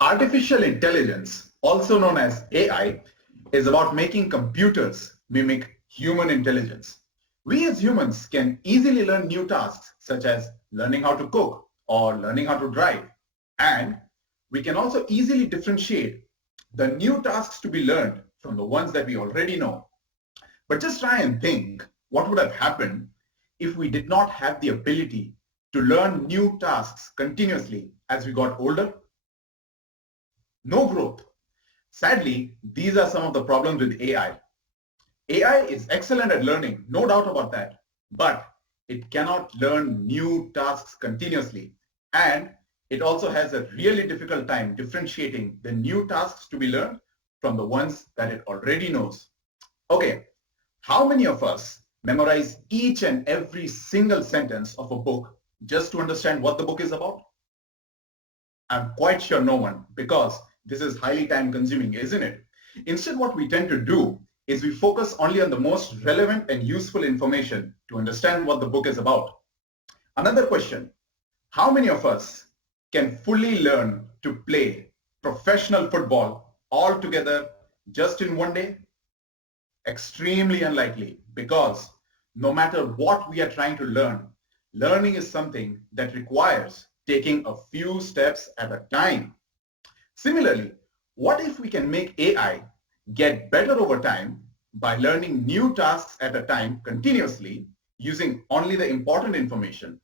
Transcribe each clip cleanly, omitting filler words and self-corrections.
Artificial intelligence, also known as AI, is about making computers mimic human intelligence. We as humans can easily learn new tasks such as learning how to cook or learning how to drive. And we can also easily differentiate the new tasks to be learned from the ones that we already know. But just try and think what would have happened if we did not have the ability to learn new tasks continuously as we got older. No growth. Sadly, these are some of the problems with AI. AI is excellent at learning, no doubt about that, but it cannot learn new tasks continuously. And it also has a really difficult time differentiating the new tasks to be learned from the ones that it already knows. Okay, how many of us memorize each and every single sentence of a book just to understand what the book is about? I'm quite sure no one, because this is highly time consuming, isn't it? Instead, what we tend to do is we focus only on the most relevant and useful information to understand what the book is about. Another question, how many of us can fully learn to play professional football all together just in one day? Extremely unlikely, because no matter what we are trying to learn, learning is something that requires taking a few steps at a time. Similarly, what if we can make AI get better over time by learning new tasks at a time continuously using only the important information?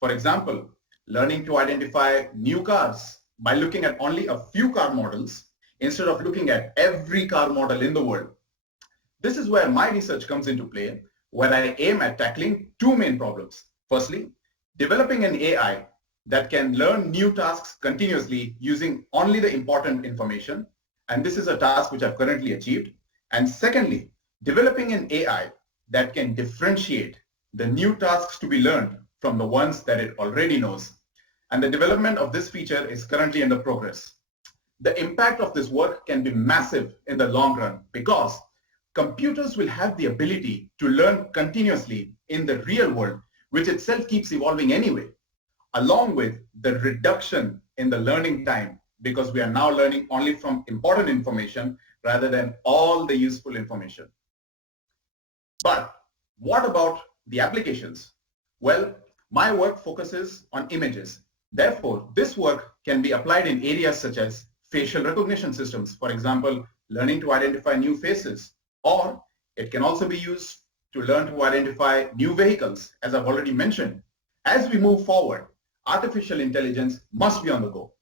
For example, learning to identify new cars by looking at only a few car models instead of looking at every car model in the world. This is where my research comes into play, where I aim at tackling two main problems. Firstly, developing an AI that can learn new tasks continuously using only the important information. And this is a task which I've currently achieved. And secondly, developing an AI that can differentiate the new tasks to be learned from the ones that it already knows. And the development of this feature is currently under progress. The impact of this work can be massive in the long run because computers will have the ability to learn continuously in the real world, which itself keeps evolving anyway, along with the reduction in the learning time, because we are now learning only from important information rather than all the useful information. But what about the applications? Well, my work focuses on images. Therefore, this work can be applied in areas such as facial recognition systems, for example, learning to identify new faces, or it can also be used to learn to identify new vehicles, as I've already mentioned. As we move forward, artificial intelligence must be on the go.